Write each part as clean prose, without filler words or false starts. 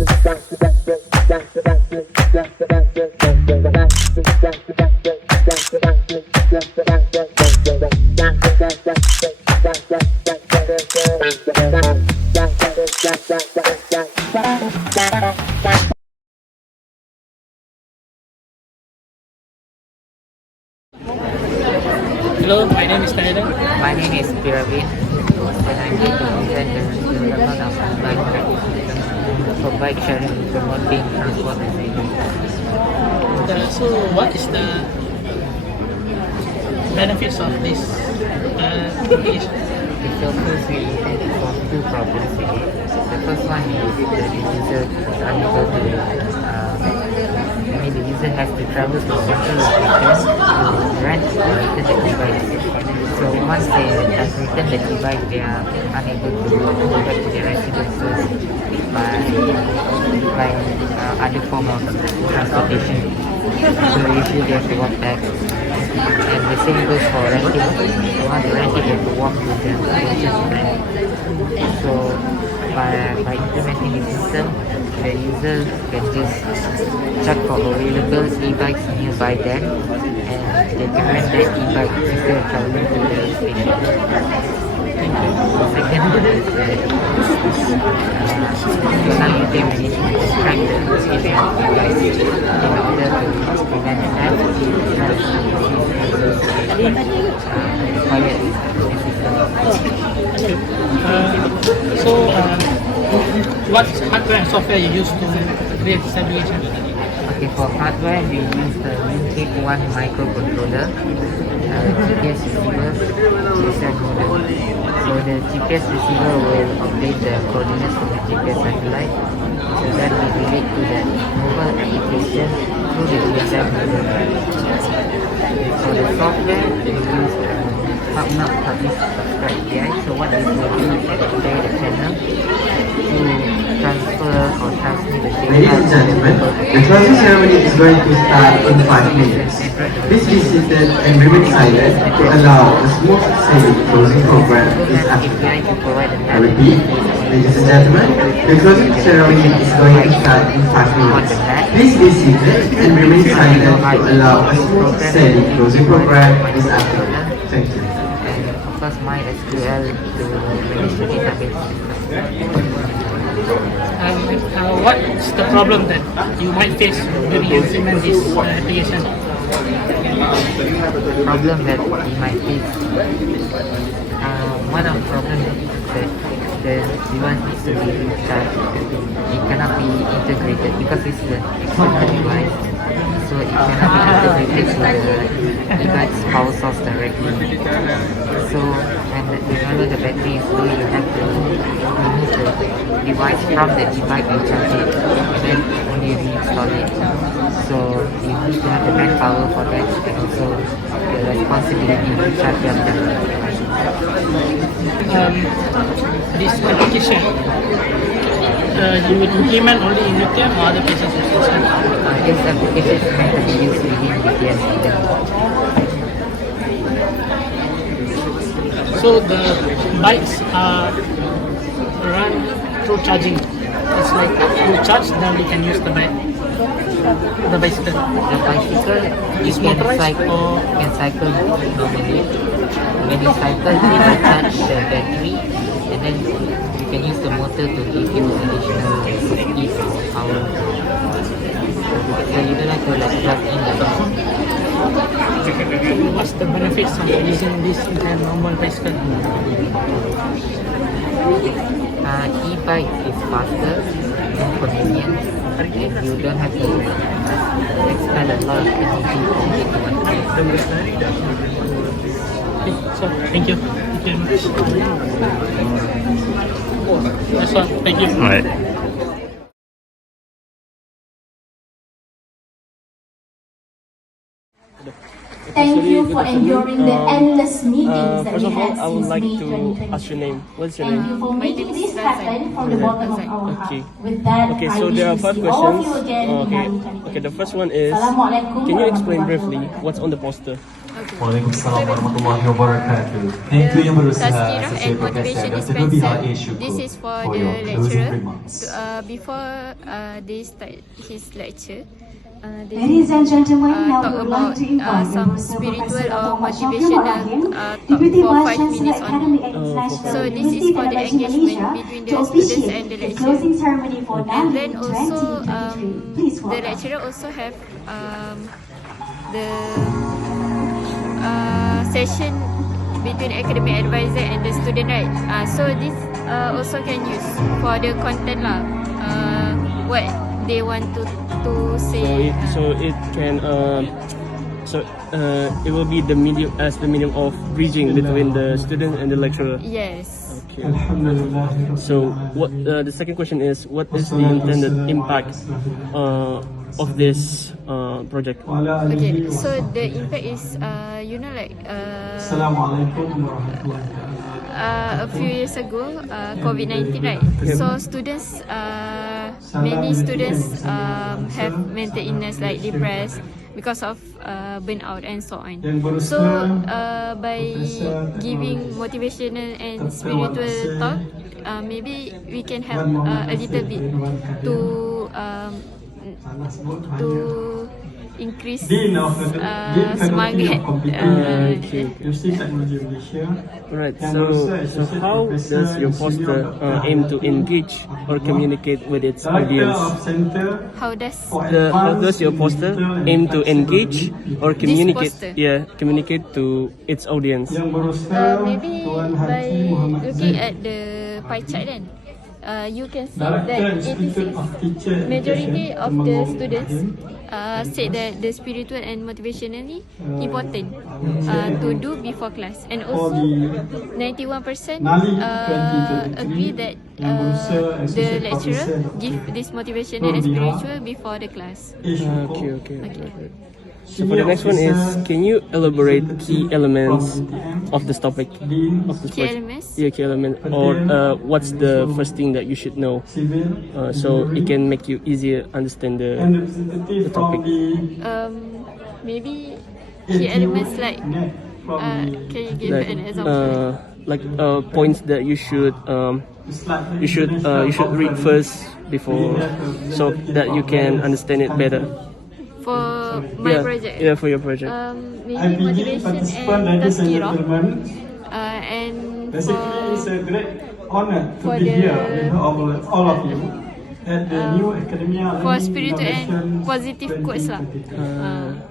Hello, my name is Tyler. My name is Piravin, and I'm here to present the development of bike for bike sharing promoting transport and safety. So, what is the benefits of this application? So first we intend to solve two problems here. The first one is that the user is unable to, the user has to travel to central locations to rent or return the e-bike. So once they have returned the e-bike, they are unable to go back to their residences by other form of transportation. So usually they have to walk back. And the same goes for renting. So once they rent it, they have to walk to the locations to rent. So by implementing this system, the user can just check for available e-bikes nearby them, and they can rent that e-bike instead of traveling to the station. The second one is that allow UTM management to track the location of e-bikes in order to prevent theft required assistance. What hardware and software you use to create this application? Okay, for hardware, we use the Kredit microcontroller, GPS receiver, GSM modem. So the GPS receiver will update the coordinates from the GPS satellite, so that will relate to the mobile application through the GSM modem. For the software, we use PubNub Publish Subscribe API. So what this will do is prepare the channel to transfer or transmit the data. Ladies and gentlemen, the closing ceremony is going to start in 5 minutes. Please be seated and remain silent to allow a smooth sailing closing program is happening. I repeat, ladies and gentlemen, the closing ceremony is going to start in 5 minutes. Please be seated and remain silent to allow a smooth sailing closing program is happening. Thank you. And of course, MySQL to manage the database system. What's the problem that you might face when you implement this application? Problem that we might face. One of the problems is that the device needs to be recharged. It cannot be integrated because it's the external device. So it cannot be integrated to the e-bike's power source directly. So whenever the battery is low, you have to remove the device from the e-bike and charge it, and then only reinstall it. So you need to have the manpower for that, and also the responsibility to charge your device. This application, you would implement only in UTM or other places also? This application is meant to be used within UTM JB. So the bikes are run through charging. It's like you charge, then you can use the bicycle. The bicycle Is you can motorized cycle, or- you can cycle normally. When you cycle, you can charge the battery, and then you can use the motor to give you additional speed or power. So you don't have to like plug in the battery. What's the benefits of using this than normal bicycle? E-bike is faster, more convenient, and you don't have to expend a lot of energy to get to one place. Okay, so thank you. Thank you very much. That's all. Thank you. All right. Thank you for enduring the endless meetings that First we of all, had I would since like May to 2020. ask your name. What's your Thank name? you for making this happen from the bottom of our heart. Okay. With that, Okay, I so wish there are to 5 see all of questions. you again in Okay. 2020. Okay, the first one is, Assalamualaikum can you explain warahmatullahi briefly wabarakatuh. what's on the poster? Okay, Waalaikumsalam warahmatullahi wabarakatuh. Thank you yang berusaha Tazkirah sesuai and progres motivation saya. Dr. Nurbiha A. dispenser. Syukur This is for for the your closing lecturer. remarks. Before they start his lecture, they Ladies and gentlemen, now talk we would like about to invite some Professor spiritual Dr. or Muhammad motivational Shafii talk Deputy for Vice 5 Chancellor minutes Academic only. and International So this is University for the Penerbangan engagement Malaysia between to the students officiate and the the lecturer. closing ceremony for And NALI then also 2023. Please the welcome. lecturer also have the session between academic advisor and the student, right? So this also can use for the content lah. What they want to say. So it can it will be the medium of bridging between the student and the lecturer. Yes. Okay. So what the second question is, what is the intended impact of this project? Okay. So the impact is like a few years ago, COVID-19, right? So students, many students have mental illness like depressed because of burnout and so on. So by giving motivational and spiritual talk, maybe we can help a little bit to increase semangat. Right. So how does your poster aim to engage or communicate with its audience? How does How does your poster aim to engage or communicate? poster? Communicate to its audience. maybe by looking at the pie chart then, you can see that 86 majority of the students said that the spiritual and motivationally important to do before class, and also 91% agree that the lecturer give this motivational and spiritual before the class. Okay. So for the next one is, can you elaborate key elements of this topic? Of this Key project? elements? Yeah, key element. Or what's the first thing that you should know, so it can make you easier understand the topic. Maybe key elements like can you give an example? Points that you should read first before, so that you can understand it better. For my project? Yeah, for your project. Maybe motivation and tazkirah. And basically, it's a great honor to for be the- here with all of you at the new academia. for spiritual and positive quotes lah.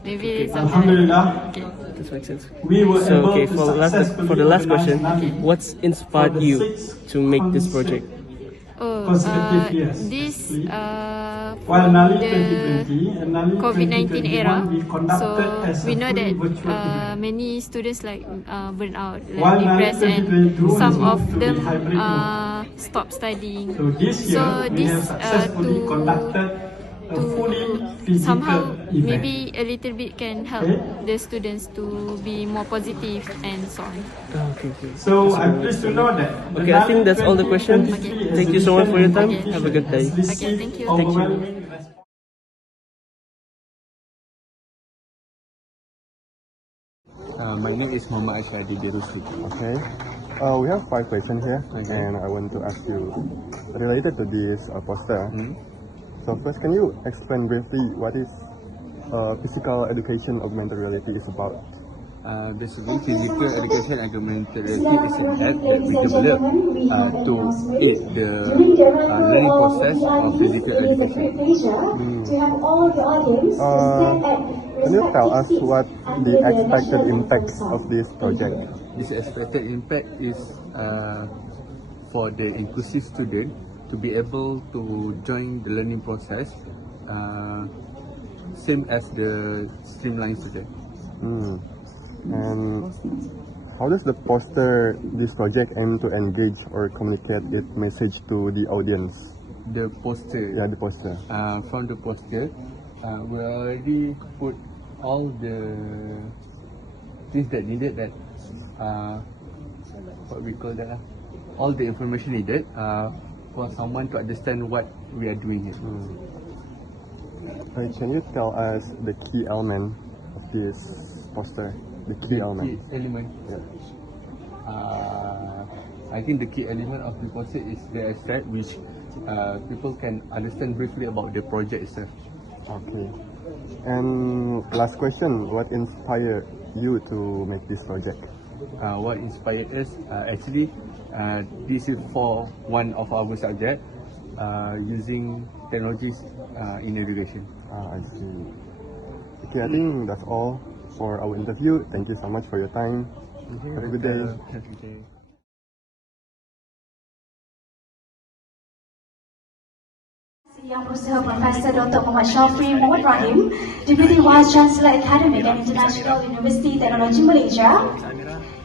Maybe something like Alhamdulillah, that. Okay. This makes sense. we were So able okay, to for the last question, successfully what's inspired for the you 6 to make this project? consecutive years. This While NALI the 2020 and NALI COVID-19 era, 2021, we so conducted as a we know fully that virtual event. many students like burn out, While like depressed, and 2022 some is of moved to them the hybrid mode. stop studying. So this year, we this have successfully conducted a fully physical somehow event. maybe a little bit can help Okay. the students to be more positive and so on. Okay. So I'm pleased to know that. the Okay, I think NALI that's all the questions. 2023 Thank you so much for your time. exhibition Have a good day. has received thank you. overwhelming response. My name is Muhammad Ashadi Birusi. Okay. We have 5 questions here, and I want to ask you related to this poster. So first, can you explain briefly what is physical education augmented reality is about? Basically, physical education and augmented reality is an app that we develop to aid the learning process of physical education. Can you tell us what the expected impact of this project? This expected impact is for the inclusive student to be able to join the learning process, same as the streamlined student. And how does the poster, this project, aim to engage or communicate its message to the audience? The poster. Yeah, the poster. From the poster, we already put all the things that needed, that what we call that, all the information needed for someone to understand what we are doing here. Can you tell us the key element of this poster? The key element. Yeah. I think the key element of the concept is the asset which people can understand briefly about the project itself. Okay. And last question, what inspired you to make this project? What inspired us? Actually, this is for one of our subjects using technologies in education. I see. Okay, I think that's all for our interview. Thank you so much for your time. Have a good day. Have a good day. Yang Berusaha Profesor Dr. Muhammad Syafri Muhammad Rahim, Deputy Vice Chancellor Academic and International University Teknologi Malaysia.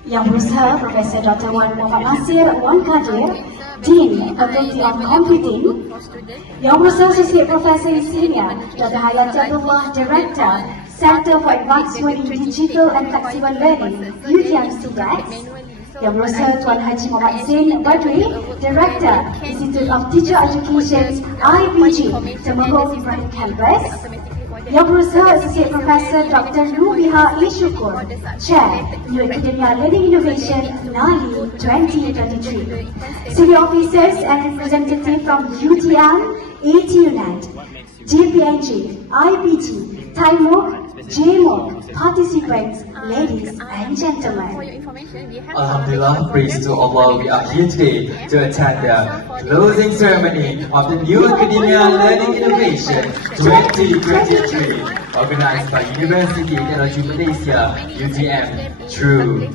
Yang Berusaha Profesor Dr. Wan Muhammad Nasir Wan Kadir, Dean, Faculty of Computing. Yang Berusaha Associate Professor Senior Dr. Hayati Abdullah, Director, Center for Advancement in Digital and Flexible Learning, UTM JB. Yang Berusaha Tuan Haji Muhammad Zain Badri, Director, Institute of Teacher Education, IPG, Temenggong Ibrahim Campus. Yang Berusaha Associate Professor Dr. Nubiha A. Syukur, Chair, New Academia Learning Innovation, NALI 2023. Senior officers and representatives from UTM, ATUNet, JPNG, IPG, TIMOC, JMOC, participants, ladies and gentlemen. Alhamdulillah, praise to Allah, we are here today to attend the closing ceremony of the New Academia Learning Innovation 2023, organized by University Teknologi Malaysia, UTM, through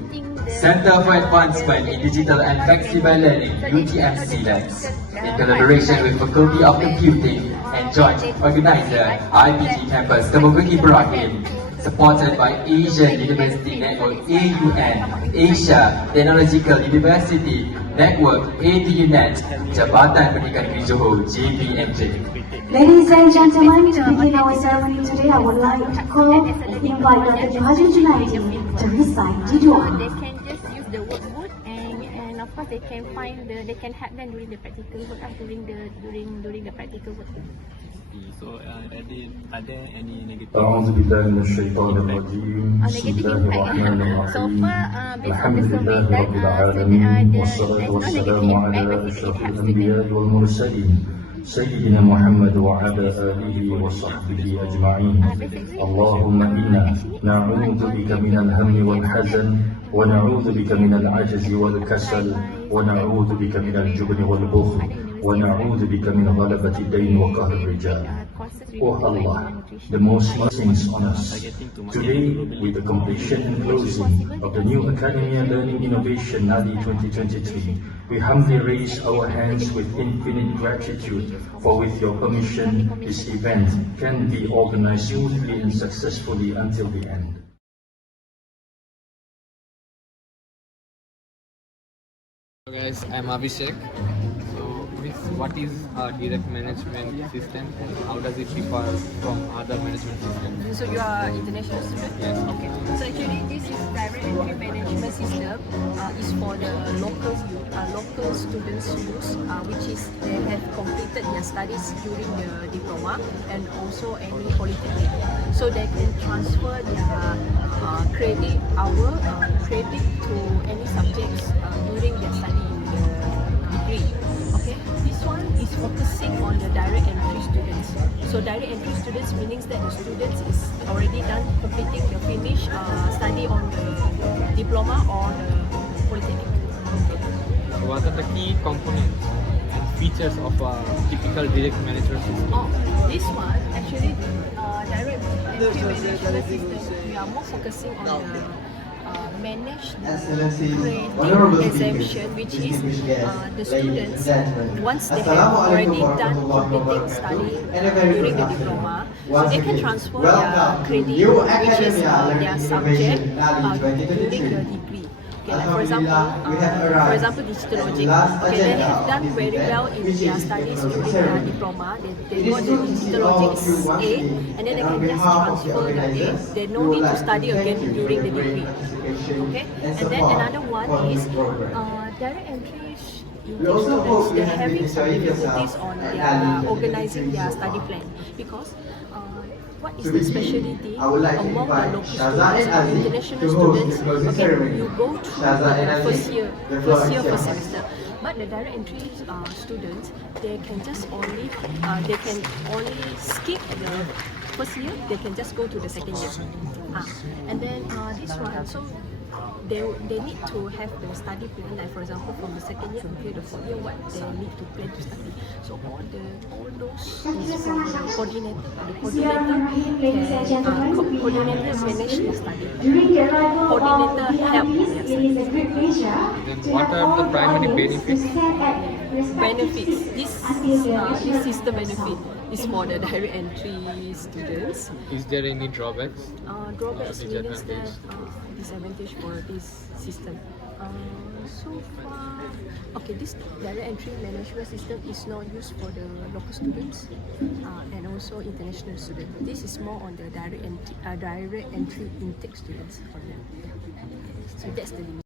Center for Advancement in Digital and Flexible Learning, UTM CLEX, in collaboration with Faculty of Computing and joint organizer IPG Campus Temenggong Ibrahim, supported by Asian University Network AUN, Asia Technological University Network ATUNet, Jabatan Pendidikan Negeri Johor JBMJ. Ladies and gentlemen, to begin our ceremony today, I would like to call and invite Dr. Johaji Junaidi to recite the dua. They can just use the workbook and of course they can find they can help them during the practical work during the practical work. So, are there any negative? أعوذ بالله من الشيطان الرجيم بسم الله الرحمن الرحيم الحمد لله رب العالمين والصلاة والسلام على أشرف الأنبياء والمرسلين سيدنا محمد وعلى آله وصحبه أجمعين. اللهم إنا نعوذ بك من الهم والحزن ونعوذ بك من العجز والكسل ونعوذ بك من الجبن والبخل ونعوذ بك من غلبة الدين وقهر الرجال. Oh Allah, the most blessings on us. Today, with the completion and closing of the New Academia Learning Innovation NALI 2023, we humbly raise our hands with infinite gratitude, for with your permission, this event can be organized smoothly and successfully until the end. Hello guys, I'm Abhishek. What is a direct management system and how does it differ from other management systems? So you are international student? Yes. Okay. So actually this is direct entry management system is for the local students use, which is they have completed their studies during the diploma and also any polytechnic. So they can transfer their credit credit to any subjects during their study in the degree. Okay. This one is focusing on the direct entry students. So direct entry students means that the students is already done completing the finish study on the diploma or the polytechnic. What are the key components and features of a typical direct management system? This one actually direct entry management system, we are more focusing on the manage the credit exemption, which is the students, once they have already done completing study during the diploma, so they can transfer their credit, which is their subject during the degree. Okay, like for example, digital logic. Okay, they have done very well in their studies during their diploma. They got the digital logic A, and then they can just transfer the A. They no need to study again during the degree. Okay, and then another one is direct entry students. They're having some difficulties on their organizing their study plan because what is To the begin, specialty I would like to among the invite local Shaza and students and Aziz international to host students? the closing Okay, ceremony. you go through Shaza and the Aziz, first year, the floor is first yours. semester. But the direct entry students, they can just only skip the first year. They can just go to the second year. And then this one, so they need to have the study plan, like for example from the second year until the fourth year, what they need to plan to study. So all those is from the coordinator. The coordinator manage the study. Coordinator help their study. Then what are the primary benefits? Benefits. This system benefit is for the direct entry students. Is there any drawbacks? Drawbacks means that disadvantage for this system. So far, okay, this direct entry management system is not used for the local students and also international students. This is more on the direct entry intake students. So that's the limit.